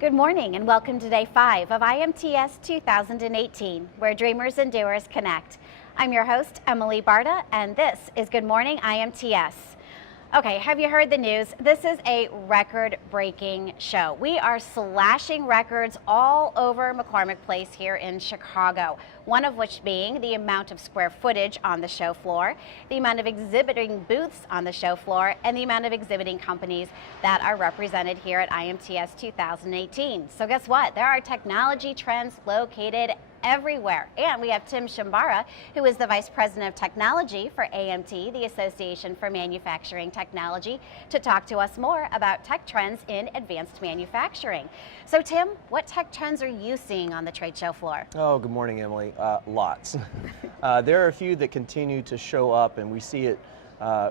Good morning and welcome to day 5 of IMTS 2018, where dreamers and doers connect. I'm your host, Emily Barta, and this is Good Morning IMTS. Okay, have you heard the news? This is a record-breaking show. We are slashing records all over McCormick Place here in Chicago, one of which being the amount of square footage on the show floor, the amount of exhibiting booths on the show floor, and the amount of exhibiting companies that are represented here at IMTS 2018. So guess what? There are technology trends located everywhere. And we have Tim Shinbara, who is the Vice President of Technology for AMT, the Association for Manufacturing Technology, to talk to us more about tech trends in advanced manufacturing. So Tim, what tech trends are you seeing on the trade show floor? Oh, good morning, Emily. Lots. There are a few that continue to show up, and we see it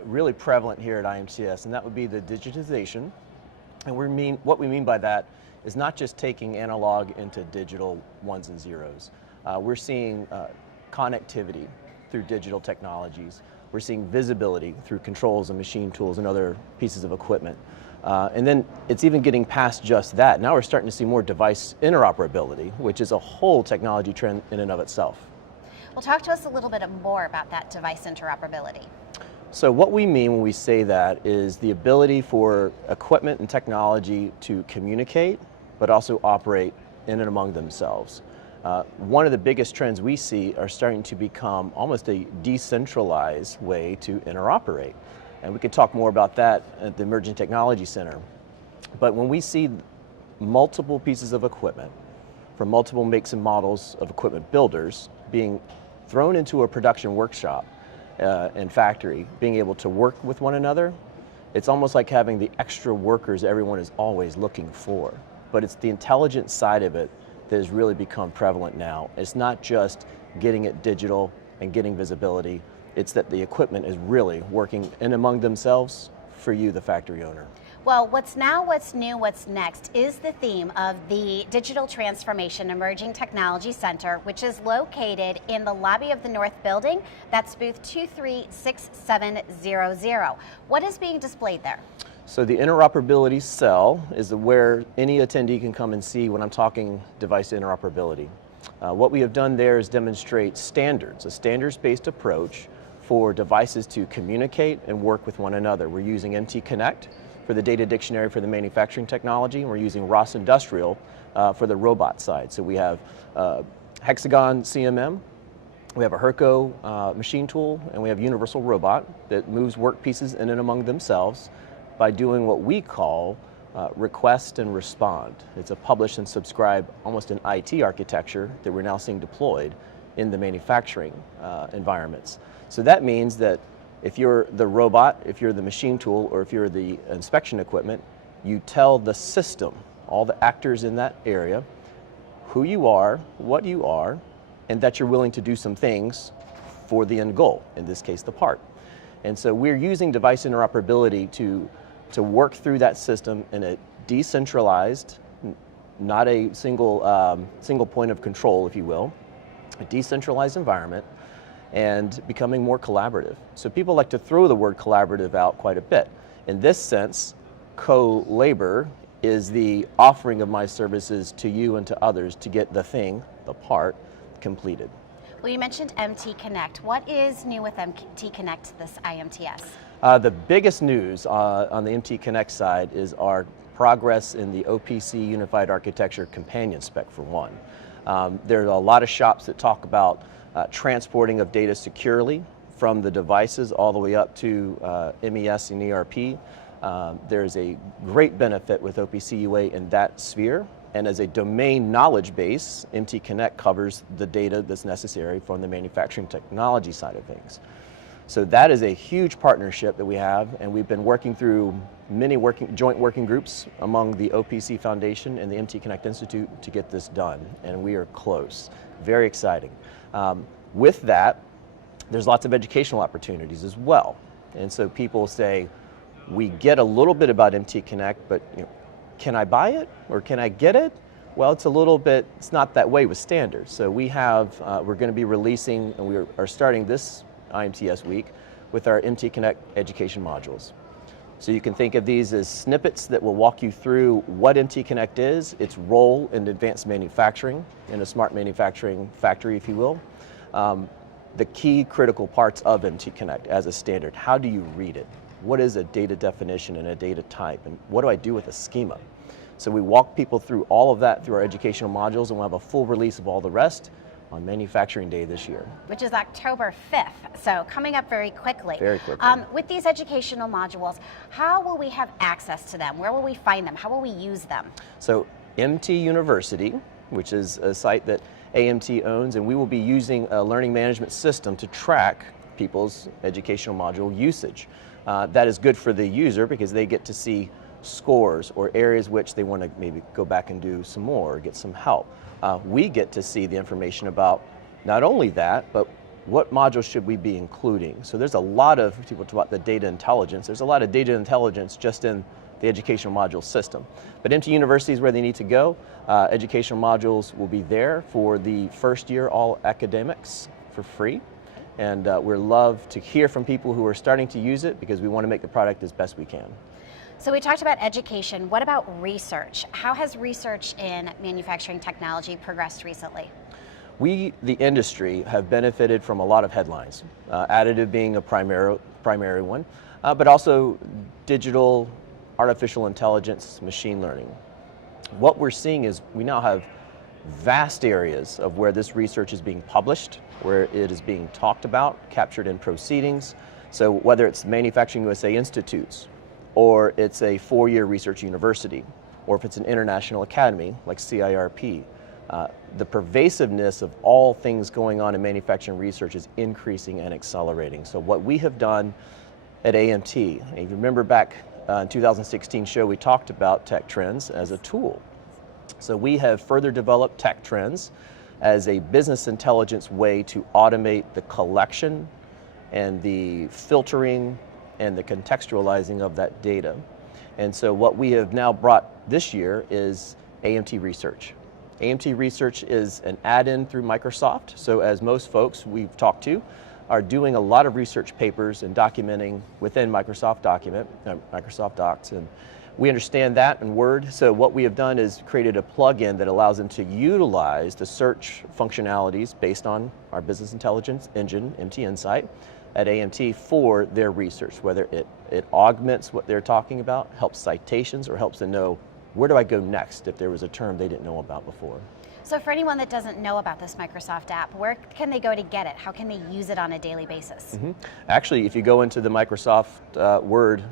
really prevalent here at IMTS, and that would be the digitization. And what we mean by that is not just taking analog into digital ones and zeros. We're seeing connectivity through digital technologies. We're seeing visibility through controls and machine tools and other pieces of equipment. And then it's even getting past just that. Now we're starting to see more device interoperability, which is a whole technology trend in and of itself. Well, talk to us a little bit more about that device interoperability. So what we mean when we say that is the ability for equipment and technology to communicate, but also operate in and among themselves. One of the biggest trends we see are starting to become almost a decentralized way to interoperate. And we could talk more about that at the Emerging Technology Center. But when we see multiple pieces of equipment from multiple makes and models of equipment builders being thrown into a production workshop and factory, being able to work with one another, it's almost like having the extra workers everyone is always looking for. But it's the intelligent side of it that has really become prevalent now. It's not just getting it digital and getting visibility, it's that the equipment is really working in among themselves for you, the factory owner. Well, what's now, what's new, what's next is the theme of the Digital Transformation Emerging Technology Center, which is located in the lobby of the North Building. That's booth 236700. What is being displayed there? So the interoperability cell is where any attendee can come and see when I'm talking device interoperability. What we have done there is demonstrate standards, a standards-based approach for devices to communicate and work with one another. We're using MT Connect for the data dictionary for the manufacturing technology, and we're using Ross Industrial for the robot side. So we have Hexagon CMM, we have a Herco machine tool, and we have Universal Robot that moves work pieces in and among themselves by doing what we call request and respond. It's a publish and subscribe, almost an IT architecture that we're now seeing deployed in the manufacturing environments. So that means that if you're the robot, if you're the machine tool, or if you're the inspection equipment, you tell the system, all the actors in that area, who you are, what you are, and that you're willing to do some things for the end goal, in this case the part. And so we're using device interoperability to work through that system in a decentralized, not a single point of control, if you will, a decentralized environment, and becoming more collaborative. So people like to throw the word collaborative out quite a bit. In this sense, co-labor is the offering of my services to you and to others to get the thing, the part, completed. Well, you mentioned MT Connect. What is new with MT Connect this IMTS? The biggest news on the MT Connect side is our progress in the OPC Unified Architecture Companion Spec for one. There are a lot of shops that talk about transporting of data securely from the devices all the way up to MES and ERP. There's a great benefit with OPC UA in that sphere. And as a domain knowledge base, MT Connect covers the data that's necessary from the manufacturing technology side of things. So that is a huge partnership that we have, and we've been working through many joint working groups among the OPC Foundation and the MT Connect Institute to get this done, and we are close. Very exciting. With that, there's lots of educational opportunities as well. And so people say, we get a little bit about MT Connect, but can I buy it or can I get it? Well, it's not that way with standards. So we're going to be releasing, and we are starting this IMTS week with our MT Connect education modules. So you can think of these as snippets that will walk you through what MT Connect is, its role in advanced manufacturing, in a smart manufacturing factory, if you will. The key critical parts of MT Connect as a standard. How do you read it? What is a data definition and a data type? And what do I do with a schema? So we walk people through all of that through our educational modules, and we'll have a full release of all the rest on Manufacturing Day this year. Which is October 5th, so coming up very quickly. Very quickly. With these educational modules, how will we have access to them? Where will we find them? How will we use them? So MT University, which is a site that AMT owns, and we will be using a learning management system to track people's educational module usage. That is good for the user because they get to see scores or areas which they want to maybe go back and do some more or get some help. We get to see the information about not only that, but what modules should we be including. So there's a lot of, people talk about the data intelligence, there's a lot of data intelligence just in the educational module system. But MT University is where they need to go. Educational modules will be there for the first year, all academics for free. And we'd love to hear from people who are starting to use it because we want to make the product as best we can. So we talked about education. What about research? How has research in manufacturing technology progressed recently? We, the industry, have benefited from a lot of headlines, additive being a primary one, but also digital, artificial intelligence, machine learning. What we're seeing is we now have vast areas of where this research is being published, where it is being talked about, captured in proceedings. So whether it's Manufacturing USA Institutes, or it's a 4-year research university, or if it's an international academy like CIRP, the pervasiveness of all things going on in manufacturing research is increasing and accelerating. So what we have done at AMT, and if you remember back in 2016 show, we talked about tech trends as a tool. So we have further developed tech trends as a business intelligence way to automate the collection and the filtering and the contextualizing of that data. And so what we have now brought this year is AMT Research. AMT Research is an add-in through Microsoft. So as most folks we've talked to are doing a lot of research papers and documenting within Microsoft Docs, and we understand that in Word. So what we have done is created a plugin that allows them to utilize the search functionalities based on our business intelligence engine, MT Insight, at AMT for their research, whether it augments what they're talking about, helps citations, or helps them know where do I go next if there was a term they didn't know about before. So for anyone that doesn't know about this Microsoft app, where can they go to get it? How can they use it on a daily basis? Actually, if you go into the Microsoft Word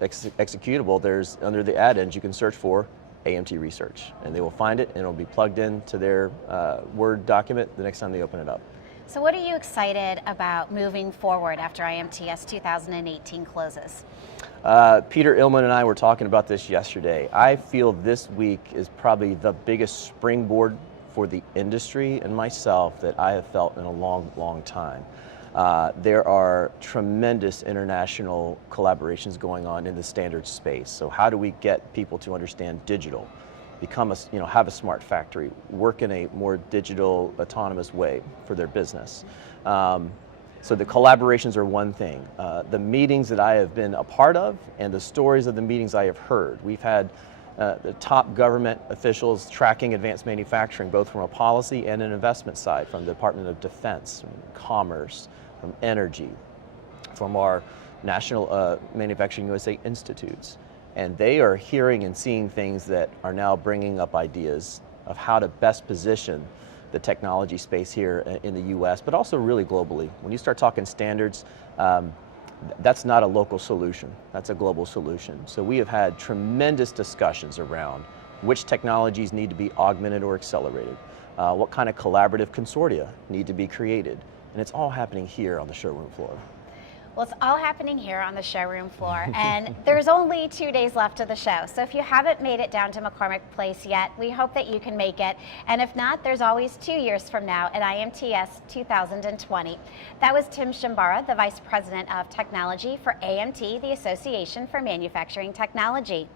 executable, there's under the add-ins you can search for AMT Research, and they will find it and it'll be plugged into their Word document the next time they open it up. So what are you excited about moving forward after IMTS 2018 closes? Peter Illman and I were talking about this yesterday. I feel this week is probably the biggest springboard for the industry and myself that I have felt in a long, long time. There are tremendous international collaborations going on in the standards space. So how do we get people to understand digital? Become have a smart factory, work in a more digital, autonomous way for their business. So the collaborations are one thing. The meetings that I have been a part of and the stories of the meetings I have heard. We've had the top government officials tracking advanced manufacturing, both from a policy and an investment side, from the Department of Defense, from Commerce, from Energy, from our National Manufacturing USA Institutes. And they are hearing and seeing things that are now bringing up ideas of how to best position the technology space here in the US, but also really globally. When you start talking standards, that's not a local solution, that's a global solution. So we have had tremendous discussions around which technologies need to be augmented or accelerated, what kind of collaborative consortia need to be created, and it's all happening here on the showroom floor. Well, it's all happening here on the showroom floor, and there's only 2 days left of the show. So if you haven't made it down to McCormick Place yet, we hope that you can make it. And if not, there's always 2 years from now at IMTS 2020. That was Tim Shinbara, the Vice President of Technology for AMT, the Association for Manufacturing Technology.